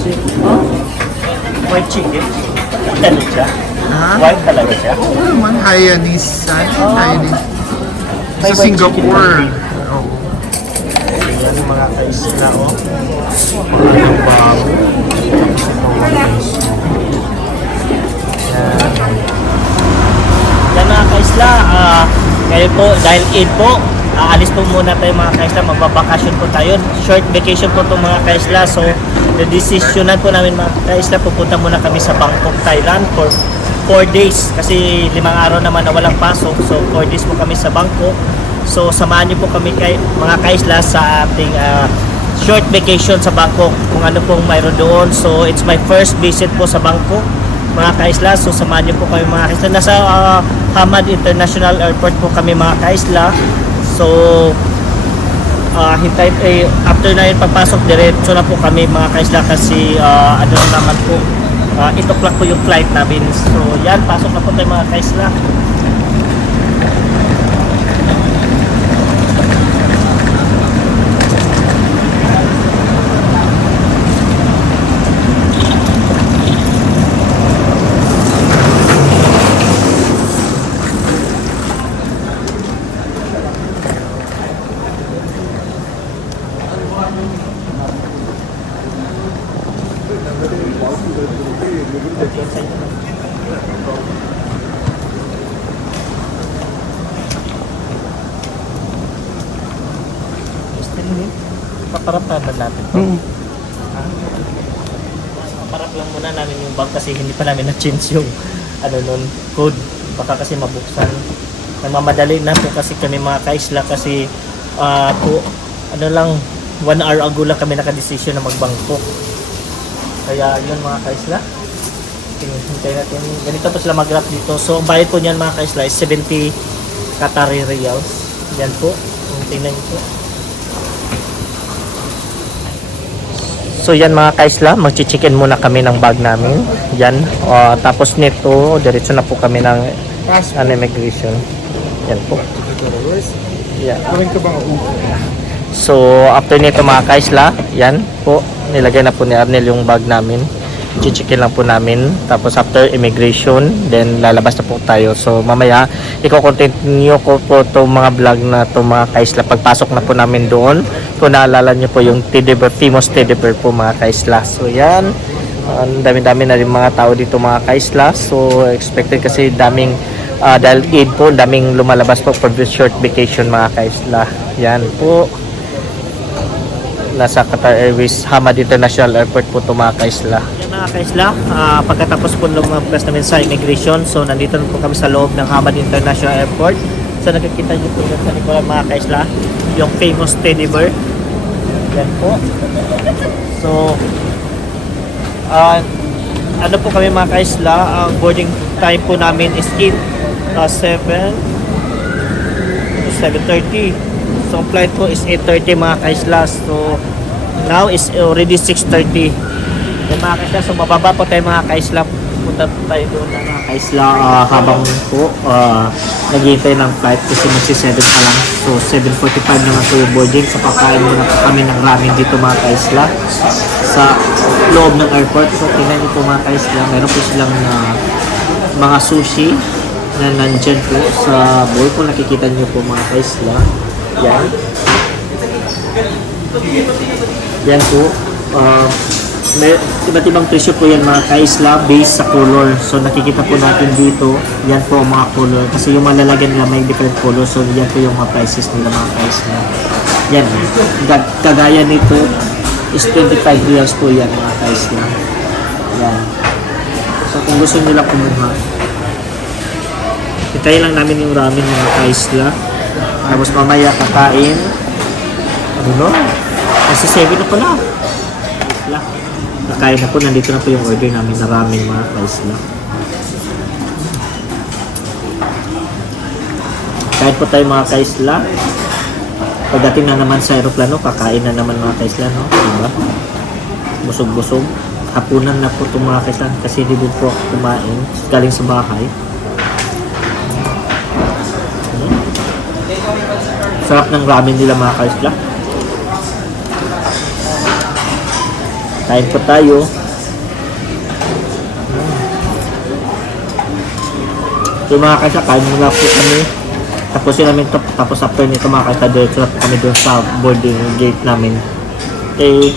Oh, white chicken. Ganun siya. White talaga siya. Oo naman, Hainanese. Hainanese. May Sa white Singapore. Oo. Ayan yung mga kaisla, oh. Mga yung bago. Tapos ito mga kaisla. Yan. Yan mga kaisla. Ngayon po, dahil Eid po, aalis po muna tayo mga kaisla. Magbabakasyon po tayo. Short vacation po itong mga kaisla. So, decisionan po namin mga kaisla. Pupunta muna kami sa Bangkok, Thailand for 4 days. Kasi 5 araw naman na walang pasok. So, 4 days po kami sa Bangkok. So, samahan niyo po kami mga kaisla sa ating short vacation sa Bangkok. Kung ano pong mayroon doon. So, it's my first visit po sa Bangkok mga kaisla. So, samahan niyo po kami mga kaisla. Nasa Hamad International Airport po kami mga kaisla. So, after na yun pagpasok, diretso na po kami mga kaisla kasi ano naman po, 8 o'clock po yung flight namin. So, yan, pasok na po tayo mga kaisla. Paparapan natin to. Paparap lang muna namin yung bag kasi hindi pa namin na-change yung code. Baka kasi mabuksan. Nagmamadali na po kasi kami mga kaisla kasi 1 hour ago lang kami nakadesisyon na mag-Bangkok. Kaya yun mga kaisla. Hintay natin. Ganito po sila mag-wrap dito. So ang bayad po niyan mga kaisla is 70 Qatari Riyals. Yan po. Tingnan niyo po. So yan mga kaisla, mag-chicken muna kami ng bag namin. Yan. Tapos nito, diretso na po kami ng immigration. Yan po. Yeah. So after nito mga kaisla, yan po, nilagay na po ni Arnel yung bag namin. Chichikin lang po namin. Tapos after immigration, then lalabas na po tayo. So mamaya, i-continue ko po itong mga vlog na ito mga kaisla. Pagpasok na po namin doon, kung naalala nyo po yung teddy bear, famous teddy bear po mga kaisla. So yan, ang dami-dami na rin mga tao dito mga kaisla. So expected kasi daming, dahil Eid po, daming lumalabas po for this short vacation mga kaisla. Yan po. Nasa Qatar Airways Hamad International Airport po ito mga kaisla. Yan mga kaisla, pagkatapos po lumabas namin sa immigration, so nandito na po kami sa loob ng Hamad International Airport. So nakikita nyo po sa likod mga kaisla, yung famous teddy bear. Yan po. So, ano po kami mga kaisla, ang boarding time po namin is 7:30. So flight po is 8:30 mga kaisla. So now is already 6:30. Yan mga kaisla, so mababa po tayo mga kaisla. Punta po tayo doon na mga kaisla habang po naghihintay ng flight kasi magsi-7 pa lang. So 7:45 naman po yung boarding. So pakain muna po kami ng ramen dito mga kaisla sa loob ng airport. So tingnan niyo po mga kaisla, meron po silang mga sushi na nandyan po sa bowl. Kung nakikita niyo po mga kaisla, yan. Yan po. May iba't ibang presyo po yan mga kaisla based sa color. So nakikita po natin dito, yan po ang mga color. Kasi yung malalagyan nila may different color. So yan po yung mga prices nila mga kaisla. Yan. Kagaya nito is 25 riyals po yan mga kaisla. Yan. So kung gusto nila kumuha, hitayin lang namin yung ramen mga kaisla. Tapos mamaya kakain. Ano no? Kasi 7 na pala. Kakain na po. Nandito na po yung order namin na ramen mga kaisla. Kain po tayo mga kaisla. Pagdating na naman sa aeroplano, kakain na naman mga kaisla, no? Diba? Busog-busog. Hapunan na po itong mga kaisla kasi hindi po ako kumain galing sa bahay. Sarap ng ramen nila mga kaisla. Kain po tayo. So mga kaisa, kain muna po kami. Tapusin namin ito. Tapos after nito mga kaisa, diretso na po kami doon sa boarding gate namin. Okay.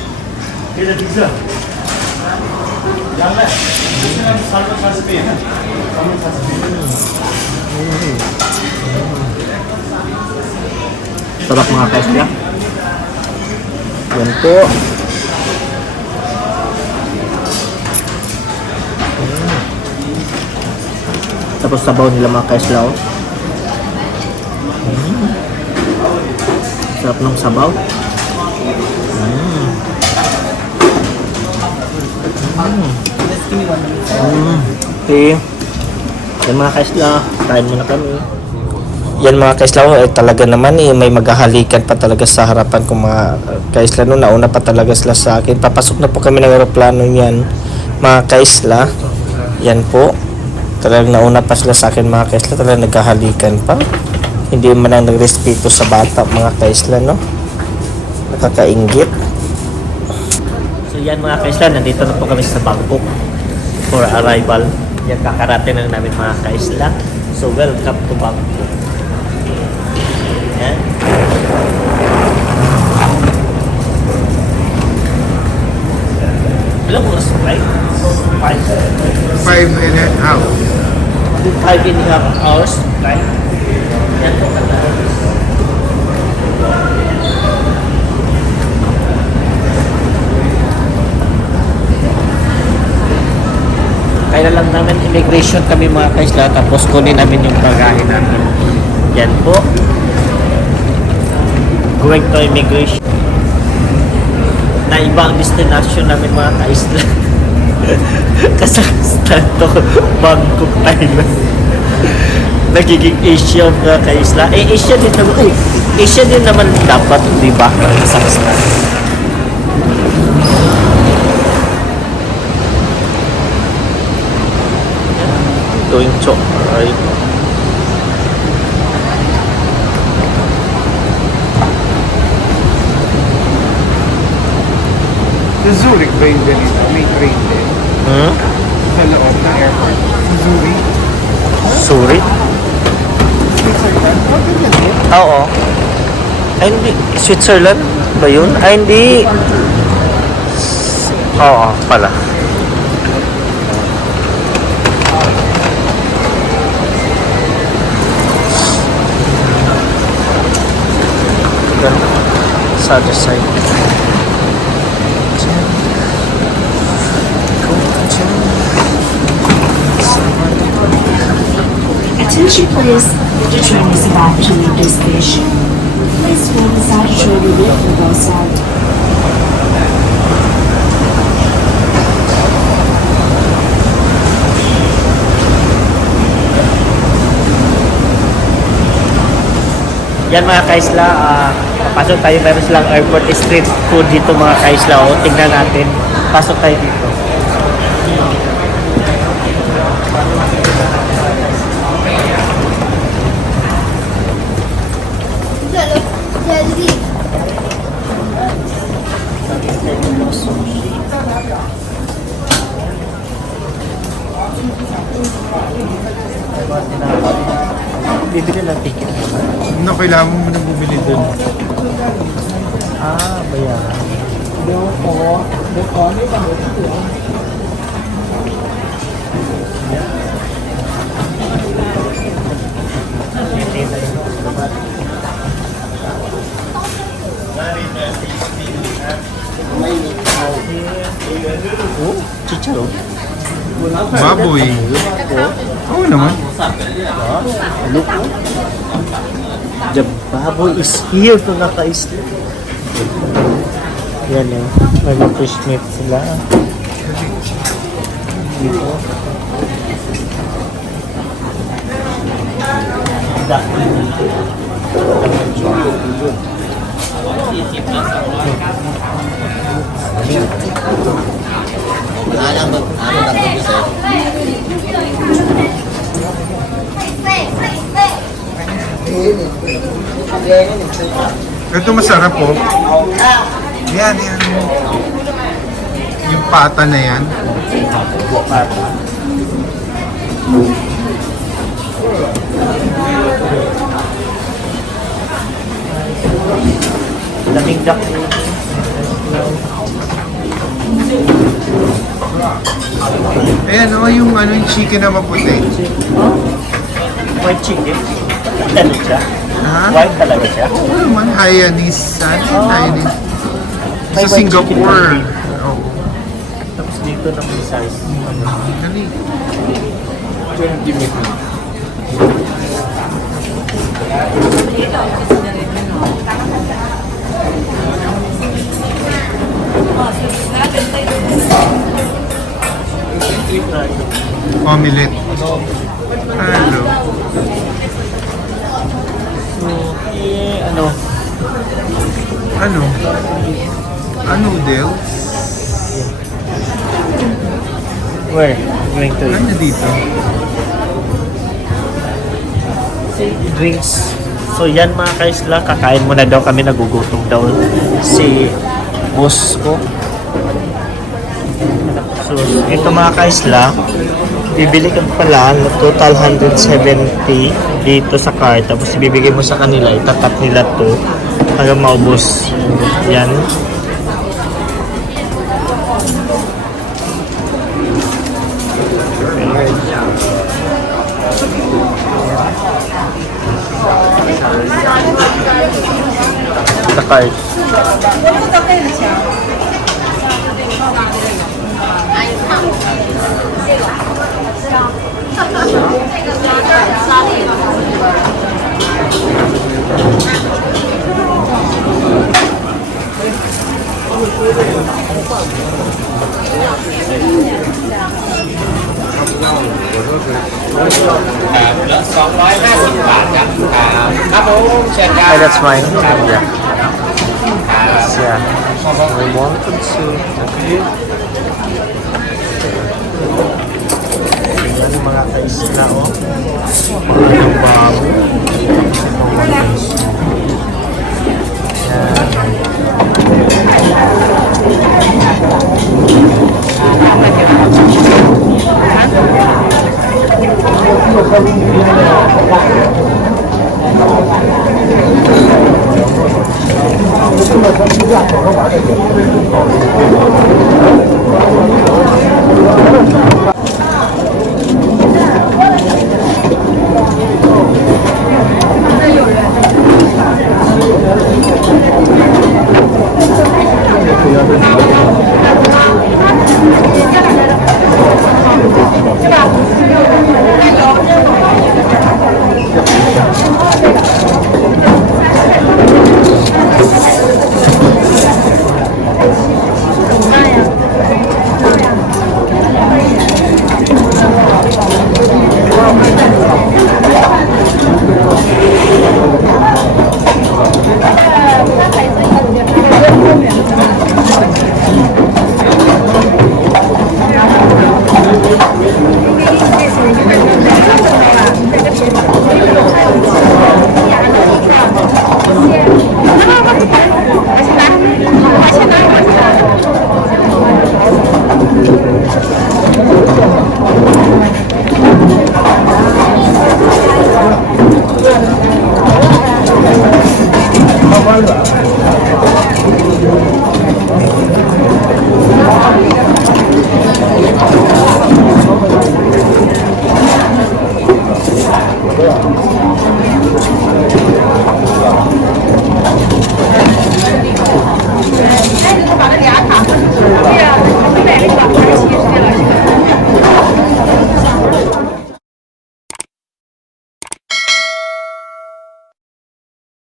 Sarap mga kaisa. Yan po. Tapos sabaw nila mga kaislaw. Sarap ng sabaw. Okay. Yan mga kaislaw. Kain muna kami. Yan mga kaislaw, talaga naman may maghahalikan pa talaga sa harapan kong mga kaislaw. No, nauna pa talaga sila sa akin. Papasok na po kami ng aeroplano niyan mga kaisla. Yan po. Talagang nauna pa sila sa akin mga kaisla. Talagang naghahalikan pa. Hindi man ang nagrespeto sa bata mga kaisla, no? Nakakainggit. So yan mga kaisla, nandito na po kami sa Bangkok for arrival. Yan, kakarating na namin mga kaisla. So welcome to Bangkok. Yan. Ilang oras po kayo? 5 5.5. 5.5 hours, right? Yan po kami. Kaya lang namin immigration kami mga kaisla, tapos kunin namin yung bagahe namin. Yan po. Going to immigration. Na ibang destination namin mga kaisla. Kazakhstan to Bangkok, Thailand. Nagiging Asia mga kaisla. Asia din naman. Asia din naman dapat, di ba? Kazakhstan. Going to right. Sa Zurich ba yung ganito? May train din. Sa loob ng airport. Sa Zurich. Sorry? Switzerland? Oh, ganyan din. Oo. Ay, hindi. Switzerland ba yun? Ay, hindi. Oo, pala. Sa other side. Attention please, the train is about to leave the station. Please wait beside the train on both sides. Yan mga kaisla, pasok tayo, meron silang airport street food dito mga kaisla. O, tingnan natin. Pasok tayo dito. Bibili ng ticket. Ano, kailangan mo muna bumili dun. Bayaran. Oh, chicharo. Baboy. Oo naman. Look, the baboy is here to naka-isla. Yan eh, mag-fish meat sila. Dito. Ito masarap po. Yan, yan. pata na yan. Daming duck. Ayan, yung yung chicken na maputi. White chicken. Ano siya? Ha? White talaga siya. Oo naman, Hainanese. Hainanese. May Sa white Singapore. Oo. Tapos dito na may size. Dali. Omelette. Hello. Ano? Ano? Noodles? Where? Going to Ano dito? drinks. So yan mga kaisla, kakain muna daw kami, nagugutom daw si boss ko. So ito mga kaisla, bibili ka pala na total 170 dito sa card, tapos ibibigay mo sa kanila, itatap nila to hanggang maubos. Yan. The card. Hey, that's mine. Yeah. Yeah. We wanted to. Yan mga kaisla, oh. Mga bago.